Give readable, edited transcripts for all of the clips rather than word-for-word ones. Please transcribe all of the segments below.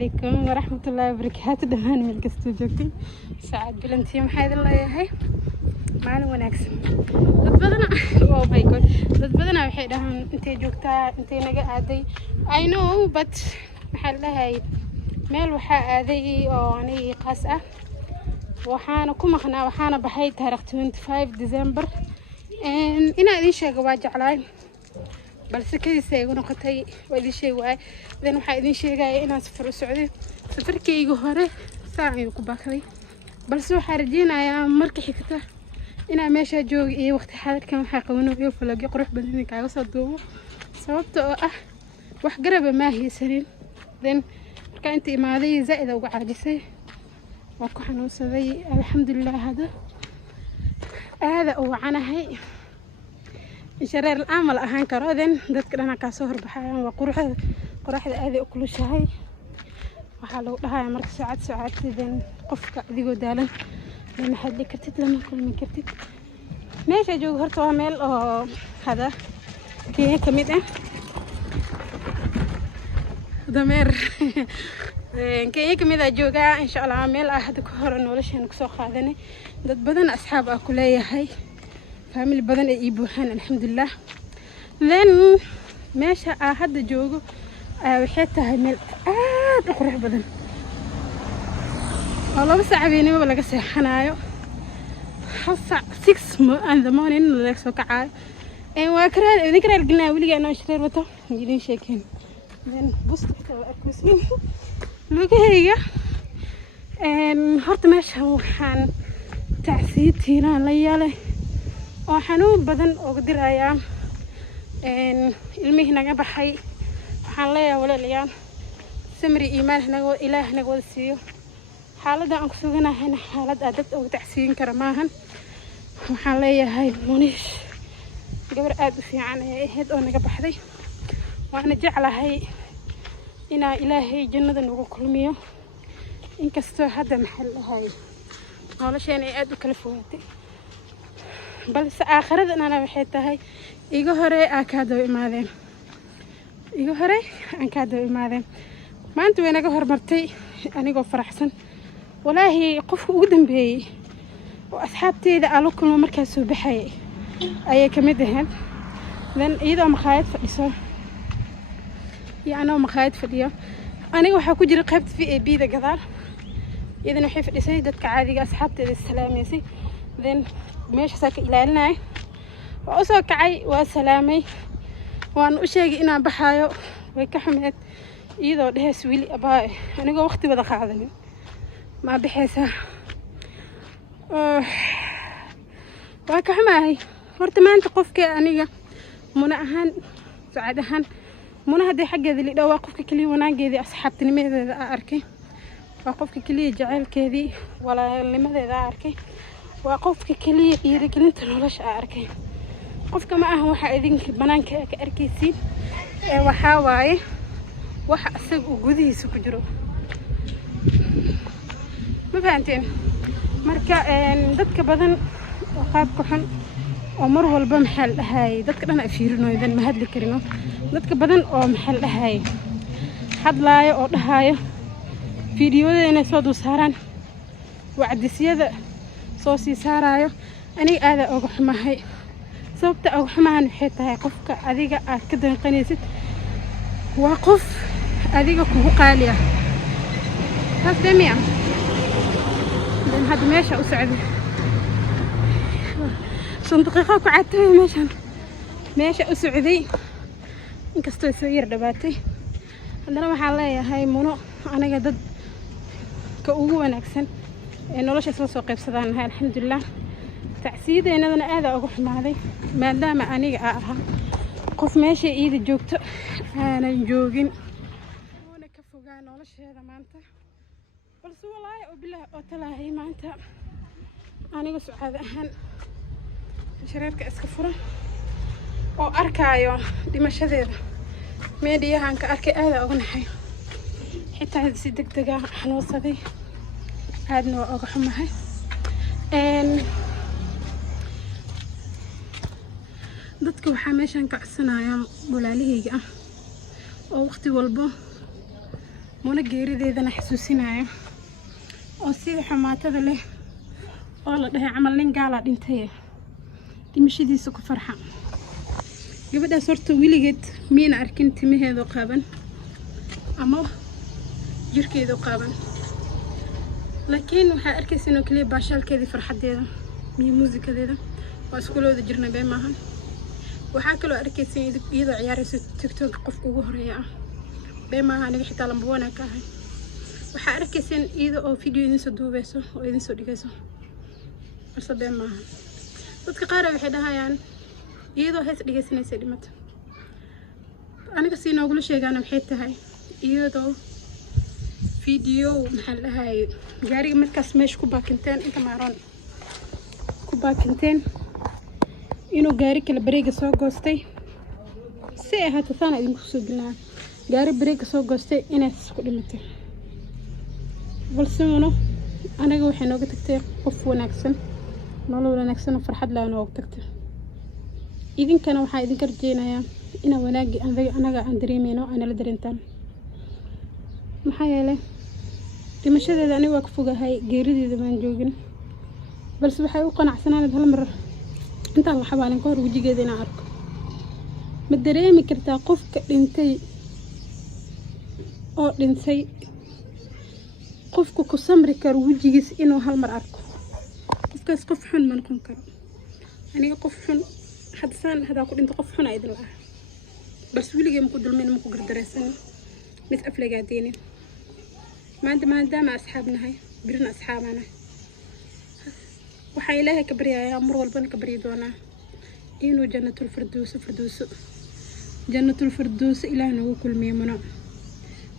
عليكم ورحمة الله وبركاته. دمان ملك استوجوكي ساعد بلنتي محايد الله ياهي معنا وناكسن dad badana oh my god dad badana waxay dhahaan intee joogtaa intee naga aaday I know but maxaa lahayd meel waxa aaday oo aniga qaas ah waxaana ku maqnaa waxaana baxay taariikh 25 December ina idin sheego waa jeclaay balse kadiisa igu noqotay waa idin sheegay dan waxa idin sheegay inaan safar u socday safarkaygu hore saac ayuu ku baaqday balse waxa rajeynayaa markii xigta ina meesha joog iyo waqti xaadirkan waxa qabanayo falagi qurux badan kaaga soo duubo sababtoo ah wax garab ma haysanin dan marka inta imaaday zaid uga caajisay waa ku xanuunsaday alxamdulillah hada aada oo wacanahay shareer amal ahaan karo dan dadka dhana ka soo horbaxayaan waa quruxda aad u kulushahay waxa lagu dhahayaa marka saacad qofka adigoo daalan lama hadli kartid lama kulmi kartid meesha joog horta waa meel oo hada Kenya kamid ah dameer Kenya kamid ah jooga insha Allah meel ah hada ku hor noloshan ku soo qaadanay dad badan asxaab ah ku leeyahay family badan ay buuxaan alxamdulillah then meesha hada joogo waxay tahay meel aad u qurux badan oo laba saac habeenimo laga seexanayo hasa 6 in the morning laga soo kacayo waa idin karaal galnaa wiliga inoo shareer wato idin sheekeen then busta waa arkusmin lugahayga horta meesha waxaan tacsiitiina la yaalay oo xanuun badan oo diraya ilmihi naga baxay waxaan leeyahay walaalayaal samri iimaan naga ilaah naga wada siiyo xaaladda aan ku suganahay xaalad aad ugu tacsiin kara maahan waxaan leeyahay munish gabar aad u fiican ee ahayd oo naga baxday waana jeclahay inaa ilaahay jannada nagu kulmiyo inkastoo hadda maxal lahay nolosheen ay aad u kala fogaatay balse aakhirada ana waxay tahay iga hore aan ka doo imaadeen maanta way naga hormartay anigoo faraxsan walaahi qofka ugu dambeeyay oo asxaabteeda aan la kulmo markaas soo baxay ayay kamid ahayd dan iyadoo maqaayad fadhiso yaano maqaayad fadhiyo aniga waxa ku jira qaybta VIP da gadaal iyadana waxay fadhisay dadka caadiga asxaabteeda salaameysay then meesha saaka ilaalinay waa soo kacay waa salaamay waan u sheegay inaan baxayo way ka xumeed iyadoo dhahays wili abaa aniga waqti wada qaadanin ma bixaysa waa ka xumahay horta maanta qofka aniga muna ahaan saacad ahaan muna hadii xageeda li dhaw qofka kaliya wanaageedii asxaabtinimadeeda arkay waa qofka kaliya jaceelkeedii walaalnimadeeda arkay waa qofka kaliya dhiirigelinta nolosha arkay qofka ma aha waxa idinka banaanka ka arkaysiin waxa waaye waxa asaga uu gudihiisa ku jiro ma fahanteen marka dadka badan oo qaabka xun oo mar walba maxal dhahay dadka dhan afiirinoodan ma hadli karino dadka badan oo maxal dhahay hadlaayo oo dhahayo fiidiyodeena soo duusaaran wacdisiyada soo sii saarayo aniga aad uga xumahay sababta ugu xumaan waxay tahay qofka adiga aad ka danqanaysid waa qof adiga kugu qaali ah tasdemiya dan had meesha u socday 5 daqiiqo ku caatay meesha u socday inkastoo soo yar dhabaatay haddana waxaan leeyahay muno aniga dad ka ugu wanaagsan ee nolosha soo qaybsadaan alxamdulillah tacsiideennadana aad ugu xumaaday maadaama aniga ahaa qof meesha iida joogto aanan joogin oona ka fogaa nolosheeda maanta balse wallaahi oo bilaa oo talaahay maanta aniga sucaad ahaan shareerka iska furan oo arkaayo dhimashadeeda meediyahan ka arkay aad ugu naxay xitaa si degdeg ah xanuunsaday aadna uga xumahay dadka waxaa meeshan ka codsanayaa walaalahayga ah oo waqti walba muna geerideedana xasuusinayo oo sida xamaatada leh oo la dhahay camal nin gaala dhintay dimashadiisa ku farxa gabadhaas horta wiligeed miina arkin timaheedu qaban ama jirkeedu qaban laakiin waxaa arkaysa inuu kaliya baashaalkeedii farxadeeda iyo muusikadeeda waa iskuulooda jirnay bee maahan waxaa kaloo arkaysa iyadoo ciyaarayso tiktok qofka ugu horeeya ah bee maaha aniga xitaa lamba wanaag ka ahay waxaa arkaysa iyadoo oo video idin soo duubeyso oo idin soo dhigayso balse bee maaha dadka qaar waxay dhahayaan iyadoo hees dhigaysanaysa dhimata aniga si noogula sheegaan waxay tahay iyadoo video maxaa la dhahay gaariga markaas meesha ku baakinteen inta maaroon ku baakinteen inuu gaari kale bareega soo goostay si ay ahaato taana idinku soo gelnaa gaari bareega soo goostay inay ku dhimatay balse anaga waxay nooga tagtay qof wanaagsan nolol wanaagsan oo farxad leh nooga tagtay idinkana waxaa idinka rajeynayaa ina wanaagi anaga aan dareemayno ana la dareentaan maxaa yeelay dhimashadeeda aniga waa ka fogahay geerideeda maan joogin balse waxay u qanacsanaanad hal mar intaan la xabaalin ka hor wajigeeda inaan arko ma dareemi kartaa qofka dhintay oo dhintay qofku ku samri karo wajigiisa inuu hal mar arko qofkaas qof xun ma noqon karo aniga qof xun hadaa ku dhinto qof xun ay idin lahaa balse weligay ma ku dulmin ma ku gardaraysan mid aflagaadeenin maadaama asxaab nahay birina asxaabana waxaa ilaahay ka baryayaa mar walbana ka baryi doonaa inuu jannatul firdaws ilaahay nagu kulmiyo mano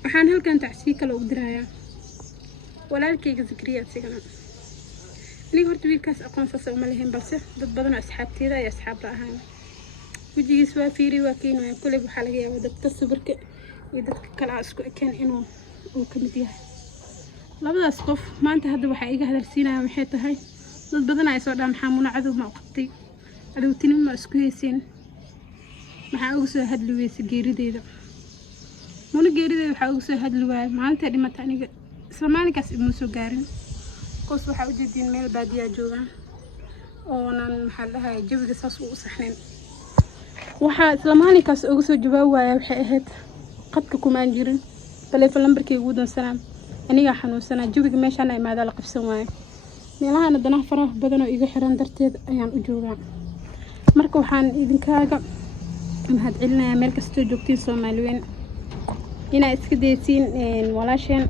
waxaan halkan tacsiin kale u dirayaa walaalkayga Zakariya asigana aniga horta wiilkaas aqoonsaas uma lahayn balse dad badan oo asxaabteeda ay asxaab la ahaan wajigiisa waa fiiri waa keenaya kulay waxaa laga yaabaa dadka sawirka iyo dadka kale isku ekeen inuu ka mid yahay labadaas qof maanta hadda waxaa iga hadalsiinaya waxay tahay dad badan ay soo dhaan maxaa muna cadow ma qabtay cadowtinimo ma isku heyseen maxaa ugu soo hadli weysay geerideeda muna geerideeda waxaa ugu soo hadli waayay maalinta dhimata aniga isla maalinkaas ima soo gaarin qoys waxaa u jeedin meel baadiyaa joogaan oonan maxaa la dhahay jawiga saas u saxnayn waxaa isla maalinkaas ugu soo jawaab waayay waxay ahayd qadka kumaan jirin taleefon lambarkayga ugu dansanaa aniga xanuunsanaa jawiga meeshaan imaada la qabsan waayo meelahan danaha faraha badan oo iga xiran darteed ayaan u joogaa marka waxaan idinkaaga mahad celinayaa meel kastoo joogtiin Soomaaliyeed inaa iska daysiin walaasheen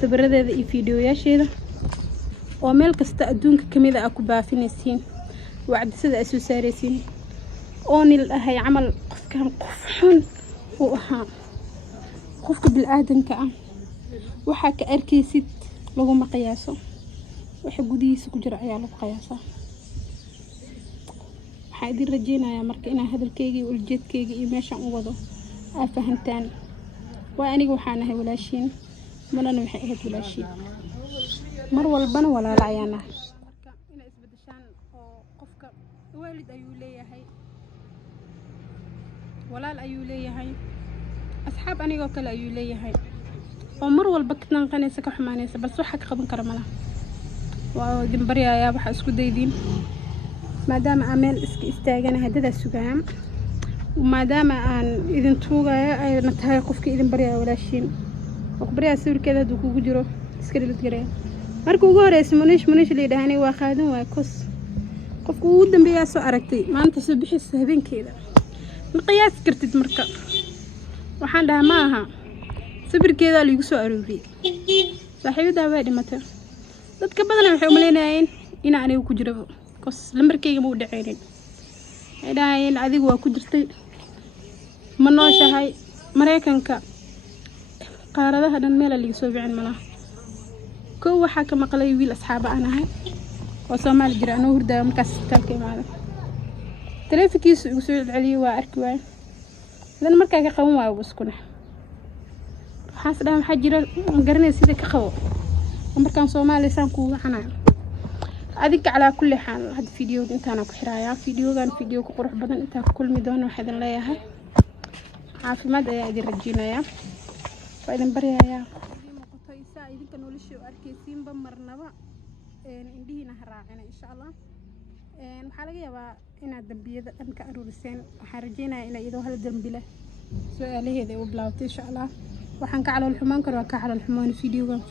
sawiradeeda iyo fiidiyoyaasheeda oo meel kasta adduunka kamid ah ku baafinaysiin wacdisada ay soo saaraysiin oo nil ahay camal qofkan qof xun uu ahaa qofka bil aadanka ah waxa ka arkaysid lagu ma qiyaaso waxa gudihiisa ku jira ayaa lagu qiyaasaa waxaa idin rajeynayaa marka inaa hadalkayga iyo uljeedkayga iyo meeshaan u wado aad fahantaan waa aniga waxaan ahay walaashiin manana waxay ahayd walaashiin mar walbana walaal ayaan ahay marka ina isbedeshaan oo qofka waalid ayuu leeyahay walaal ayuu leeyahay asxaab anigoo kale ayuu leeyahay oo mar walba ka tanqanaysa ka xumaanaysa balse waxa ka qaban kara malaha waa idin baryayaa waxa isku daydiin maadaama aan meel iska istaaganahay dada sugaan maadaama aan idin tuugayo ayna tahay qofkii idin baryayo walaashiin oo baryaa sawirkeeda haduu kugu jiro iska dhilid gareey marka ugu horeysa munish leedahay waa qaadan waa kos qofku ugu dambeeyaa soo aragtay maanta soo bixis habeenkeeda ma qiyaas kartid marka waxaan dhahaa ma aha sawirkeeda lagu soo arooriyay saaxiibada way dhimatay dadka badan waxay u maleynayeen in anigu ku jiro kos lambarkayga ma u dhaceynin ay dhaayeen adigu waa ku jirtay ma nooshahay Mareykanka qaaradaha dhan meel laga soo bixin malaha koo waxa ka maqlay wiil asxaaba aan ahay oo Soomaali jira anoo hurdaa markaas talka imaada taleefankiisu igu soo celiyay waa arki waay lan markaa ka qaban waayo iskuna waxaas dhaan waxa jira garanay sida ka qabo markaan Soomaali saan ku waxanaa adinka calaa kulli xaal hada video intaan ku xiraaya videogan video ku qurux badan inta ku kulmi doono waxaan leeyahay caafimaad ayaa idin rajeynayaa وإذن بريايا مقطع إساء إذن كانوا لشي وأركيسين بمرنبا إنديه نهراعنا إن شاء الله waxaa laga yaabaa inaad dambiyada dhanka aruuriseen waxaan rajeynayaa inay idoo hal dambi leh su'aalaheeda ay u bilaabtay insha Allah waxaan ka calool xumaan karo ka calool xumaan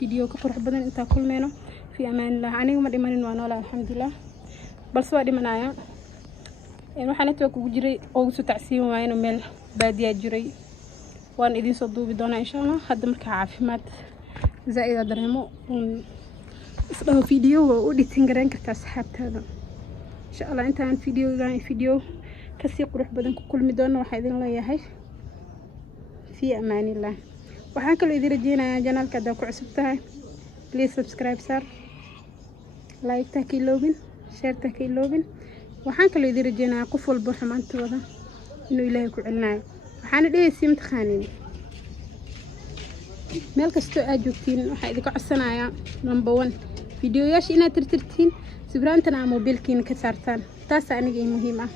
video ka qurux badan inta kulmeeno fi amaan Allah aniga ma dhimanin waa noolaa alxamdulillah balse waa dhimanaya waxaan inta ku jiray oo soo tacsiin waayna meel baadiya jiray waan idin soo duubi doonaa insha Allah hadda marka caafimaad zaid dareemo isdhaho video oo editing garan kartaa asxaabtaada إن شاء الله أنت عن فيديو كسي قروح بدن كل مدونة وحيدين الله يهي في أمان الله وحاكلوا إذا رجينا جنال كذا كعسبتها بليز سبسكرايب صار لايك تاكي لوبين شير تاكي لوبين وحاكلوا إذا رجينا قفل برحمان توضا إنه إلهي كعلنا وحانا ليه سيمت خانين مالك استوى أجوكتين وحيدك عسنا يا نمبر 1 فيديو ياش إنا ترترتين سبرانتنا موبيلكين كسارتان تاسع نجي مهمة